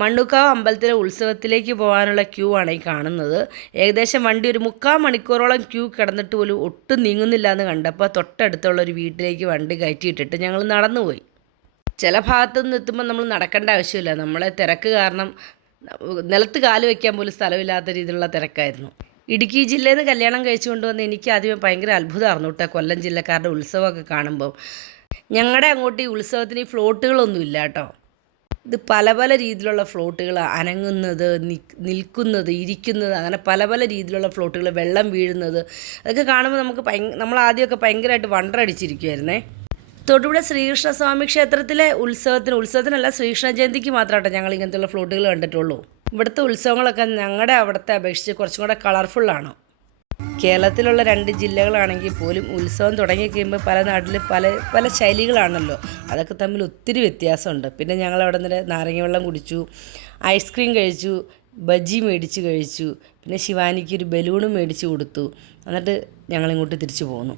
മണ്ണൂക്കാവ് അമ്പലത്തിലെ ഉത്സവത്തിലേക്ക് പോകാനുള്ള ക്യൂ ആണ് ഈ കാണുന്നത്. ഏകദേശം വണ്ടി ഒരു 3/4 മണിക്കൂറോളം ക്യൂ കിടന്നിട്ട് പോലും ഒട്ടും നീങ്ങുന്നില്ല എന്ന് കണ്ടപ്പോൾ തൊട്ടടുത്തുള്ള ഒരു വീട്ടിലേക്ക് വണ്ടി കയറ്റിയിട്ടിട്ട് ഞങ്ങൾ നടന്നുപോയി. ചില ഭാഗത്തു നിന്ന് എത്തുമ്പോൾ നമ്മൾ നടക്കേണ്ട ആവശ്യമില്ല. നമ്മളെ തിരക്ക് കാരണം നിലത്ത് കാല് വയ്ക്കാൻ പോലും സ്ഥലമില്ലാത്ത രീതിയിലുള്ള തിരക്കായിരുന്നു. ഇടുക്കി ജില്ലയിൽ നിന്ന് കല്യാണം കഴിച്ചു കൊണ്ടുവന്ന് എനിക്ക് ആദ്യമേ ഭയങ്കര അത്ഭുതമായിരുന്നു കേട്ടോ കൊല്ലം ജില്ലക്കാരുടെ ഉത്സവമൊക്കെ കാണുമ്പോൾ. ഞങ്ങളുടെ അങ്ങോട്ട് ഈ ഉത്സവത്തിന് ഈ ഫ്ലോട്ടുകളൊന്നുമില്ല കേട്ടോ. ഇത് പല പല രീതിയിലുള്ള ഫ്ലോട്ടുകൾ, അനങ്ങുന്നത്, നിൽക്കുന്നത്, ഇരിക്കുന്നത്, അങ്ങനെ പല പല രീതിയിലുള്ള ഫ്ലോട്ടുകൾ, വെള്ളം വീഴുന്നത്, അതൊക്കെ കാണുമ്പോൾ നമുക്ക് നമ്മൾ ആദ്യമൊക്കെ ഭയങ്കരമായിട്ട് വണ്ടറടിച്ചിരിക്കുമായിരുന്നേ. തൊടുപുഴ ശ്രീകൃഷ്ണസ്വാമി ക്ഷേത്രത്തിലെ ഉത്സവത്തിനല്ല ശ്രീകൃഷ്ണ ജയന്തിക്ക് മാത്രമാട്ടോ ഞങ്ങൾ ഇങ്ങനത്തെയുള്ള ഫ്ലോട്ടുകൾ കണ്ടിട്ടുള്ളൂ. ഇവിടുത്തെ ഉത്സവങ്ങളൊക്കെ ഞങ്ങളുടെ അവിടുത്തെ അപേക്ഷിച്ച് കുറച്ചും കൂടെ കളർഫുള്ളാണ്. കേരളത്തിലുള്ള 2 ജില്ലകളാണെങ്കിൽ പോലും ഉത്സവം തുടങ്ങി കഴിയുമ്പോൾ പല നാട്ടിൽ പല പല ശൈലികളാണല്ലോ. അതൊക്കെ തമ്മിൽ ഒത്തിരി വ്യത്യാസമുണ്ട്. പിന്നെ ഞങ്ങൾ അവിടെ നിന്ന് നാരങ്ങ വെള്ളം കുടിച്ചു, ഐസ്ക്രീം കഴിച്ചു, ബജ്ജി മേടിച്ച് കഴിച്ചു, പിന്നെ ശിവാനിക്ക് ഒരു ബലൂണും മേടിച്ച് കൊടുത്തു. എന്നിട്ട് ഞങ്ങളിങ്ങോട്ട് തിരിച്ചു പോന്നു.